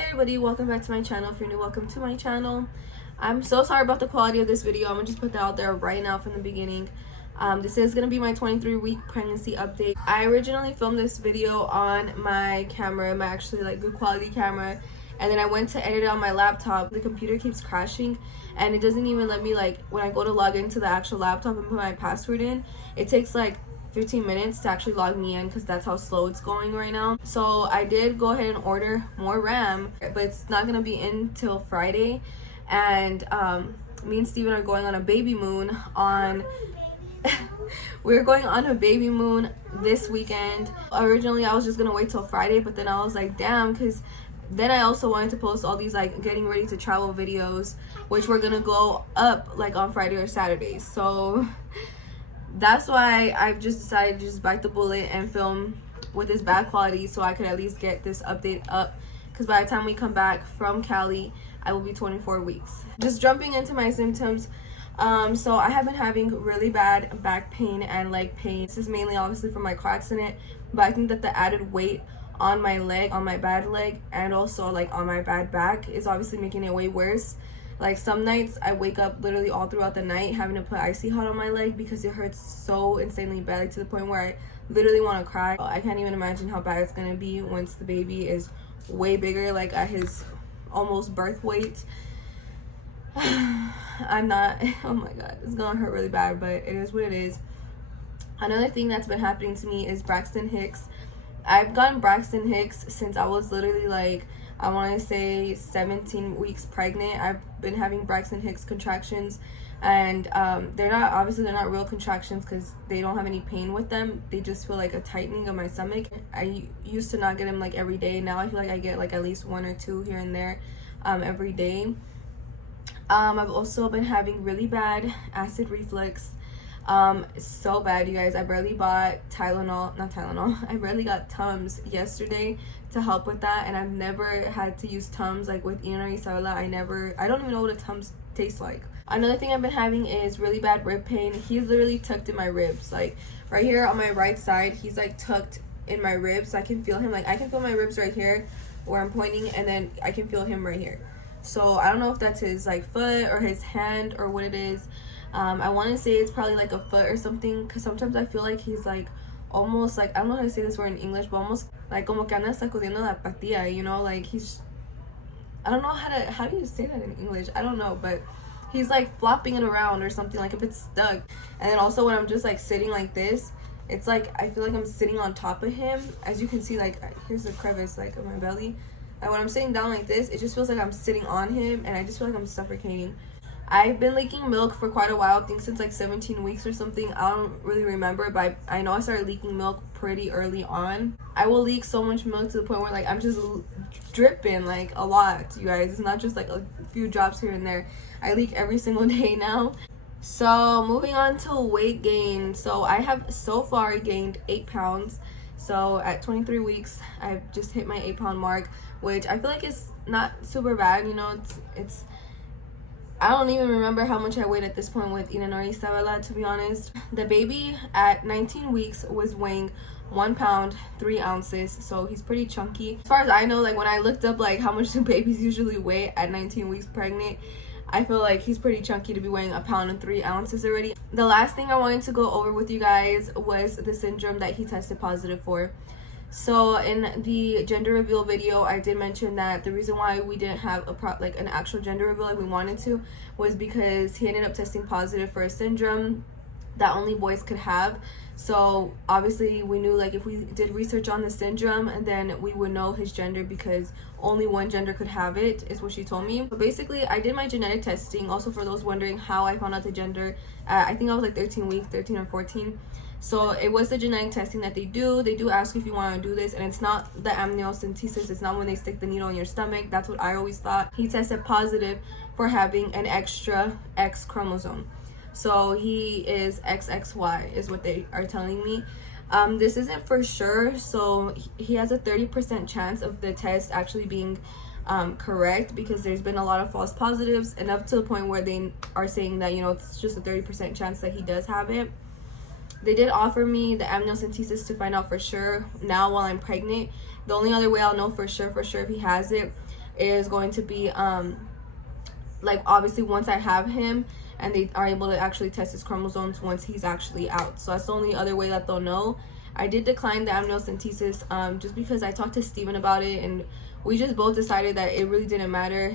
Hey everybody, welcome back to my channel. If you're new, welcome to my channel. I'm so sorry about the quality of this video. I'm gonna just put that out there right now from the beginning. This is gonna be my 23-week pregnancy update. I originally filmed this video on my camera, my actually like good quality camera, and then I went to edit it on my laptop. The computer keeps crashing and it doesn't even let me, like, when I go to log into the actual laptop and put my password in, it takes like 15 minutes to actually log me in because that's how slow it's going right now. So I did go ahead and order more RAM, but it's not gonna be in till Friday. And me and Steven are going on a baby moon on we're going on a baby moon this weekend. Originally I was just gonna wait till Friday, but then I was like, damn, because then I also wanted to post all these like getting ready to travel videos, which were gonna go up like on Friday or Saturday. So that's why I've just decided to just bite the bullet and film with this bad quality so I could at least get this update up, because by the time we come back from Cali I will be 24 weeks. Just jumping into my symptoms, so I have been having really bad back pain and leg pain. This is mainly obviously from my car accident, but I think that the added weight on my leg, on my bad leg, and also like on my bad back is obviously making it way worse. Like some nights I wake up literally all throughout the night having to put icy hot on my leg because it hurts so insanely bad, like to the point where I literally want to cry. I can't even imagine how bad it's gonna be once the baby is way bigger, like at his almost birth weight. I'm not, oh my god, it's gonna hurt really bad, but it is what it is. Another thing that's been happening to me is Braxton Hicks. I've gotten Braxton Hicks since I was literally like, I want to say 17 weeks pregnant. I've been having Braxton Hicks contractions, and they're not real contractions because they don't have any pain with them. They just feel like a tightening of my stomach. I used to not get them like every day. Now I feel like I get like at least one or two here and there every day. I've also been having really bad acid reflux. It's so bad, you guys. I barely bought I barely got Tums yesterday to help with that, and I've never had to use Tums like with Ina or Isabella. I don't even know what a Tums tastes like. Another thing I've been having is really bad rib pain. He's literally tucked in my ribs, like right here on my right side. He's like tucked in my ribs, so I can feel him. Like I can feel my ribs right here where I'm pointing, and then I can feel him right here. So I don't know if that's his like foot or his hand or what it is. I want to say it's probably like a foot or something, because sometimes I feel like he's like almost like, I don't know how to say this word in English, but almost like como que anda sacudiendo la patilla, you know, like he's, I don't know how do you say that in English? I don't know, but he's like flopping it around or something, like if it's stuck. And then also when I'm just like sitting like this, it's like I feel like I'm sitting on top of him. As you can see, like here's the crevice like of my belly, and when I'm sitting down like this, it just feels like I'm sitting on him, and I just feel like I'm suffocating. I've been leaking milk for quite a while, I think since like 17 weeks or something. I don't really remember, but I know I started leaking milk pretty early on. I will leak so much milk to the point where like I'm just dripping like a lot, you guys. It's not just like a few drops here and there. I leak every single day now. So moving on to weight gain. So I have so far gained 8 pounds. So at 23 weeks, I've just hit my 8-pound mark, which I feel like is not super bad, you know. It's I don't even remember how much I weighed at this point with Ina or Isabella, to be honest. The baby at 19 weeks was weighing 1 pound 3 ounces, so he's pretty chunky. As far as I know, like when I looked up like how much do babies usually weigh at 19 weeks pregnant, I feel like he's pretty chunky to be weighing 1 pound and 3 ounces already. The last thing I wanted to go over with you guys was the syndrome that he tested positive for. So in the gender reveal video, I did mention that the reason why we didn't have an actual gender reveal like we wanted to was because he ended up testing positive for a syndrome that only boys could have. So obviously we knew like if we did research on the syndrome, and then we would know his gender because only one gender could have it, is what she told me. But basically I did my genetic testing. Also, for those wondering how I found out the gender, I think I was like 13 weeks, 13 or 14. So it was the genetic testing that they do. They do ask you if you want to do this, and it's not the amniocentesis. It's not when they stick the needle in your stomach. That's what I always thought. He tested positive for having an extra X chromosome. So he is XXY is what they are telling me. This isn't for sure. So he has a 30% chance of the test actually being correct, because there's been a lot of false positives, and up to the point where they are saying that, you know, it's just a 30% chance that he does have it. They did offer me the amniocentesis to find out for sure now while I'm pregnant. The only other way I'll know for sure if he has it is going to be like obviously once I have him and they are able to actually test his chromosomes once he's actually out. So that's the only other way that they'll know. I did decline the amniocentesis just because I talked to Steven about it, and we just both decided that it really didn't matter.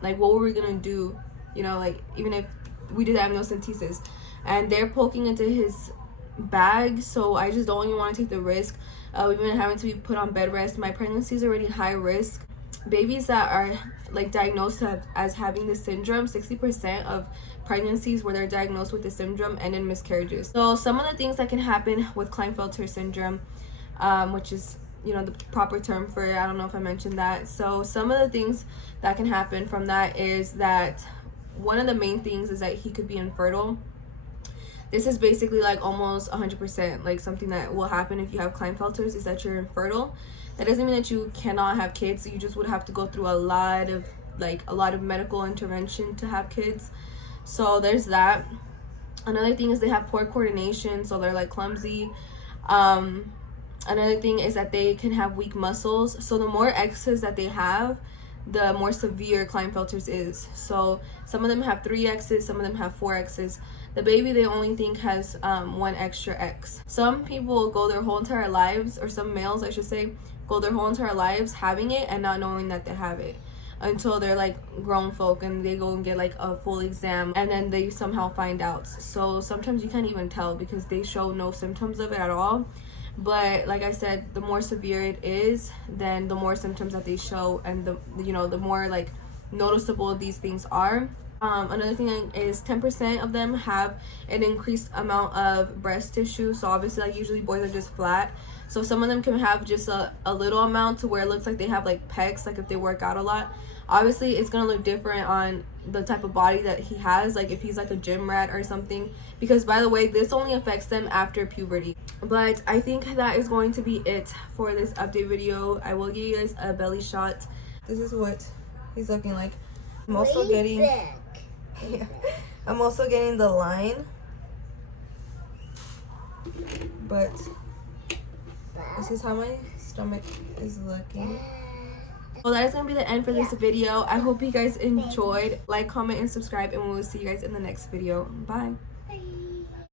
Like, what were we gonna do, you know, like even if we did the amniocentesis and they're poking into his bag, so I just don't even want to take the risk of even having to be put on bed rest. My pregnancy is already high risk. Babies that are like diagnosed as having this syndrome, 60% of pregnancies where they're diagnosed with the syndrome end in miscarriages. So some of the things that can happen with Klinefelter syndrome, which is, you know, the proper term for it, I don't know if I mentioned that. So some of the things that can happen from that is that one of the main things is that he could be infertile. This is basically like almost 100% like something that will happen if you have Klinefelters, is that you're infertile. That doesn't mean that you cannot have kids. You just would have to go through a lot of medical intervention to have kids. So there's that. Another thing is they have poor coordination, so they're like clumsy. Another thing is that they can have weak muscles. So the more X's that they have, the more severe Klinefelter's is. So some of them have 3 X's, some of them have 4 X's. The baby, they only think has 1 extra X. Some people go their whole entire lives, or some males I should say, go their whole entire lives having it and not knowing that they have it until they're like grown folk and they go and get like a full exam and then they somehow find out. So sometimes you can't even tell because they show no symptoms of it at all. But like I said, the more severe it is, then the more symptoms that they show, and the, you know, the more like noticeable these things are. Another thing is 10% of them have an increased amount of breast tissue. So obviously, like usually boys are just flat, so some of them can have just a little amount to where it looks like they have like pecs, like if they work out a lot. Obviously it's gonna look different on the type of body that he has, like if he's like a gym rat or something, because by the way, this only affects them after puberty. But I think that is going to be it for this update video. I will give you guys a belly shot. This is what he's looking like. I'm also getting yeah, I'm also getting the line, but this is how my stomach is looking. Well, that is going to be the end for this video. I hope you guys enjoyed. Like, comment, and subscribe, and we will see you guys in the next video. Bye.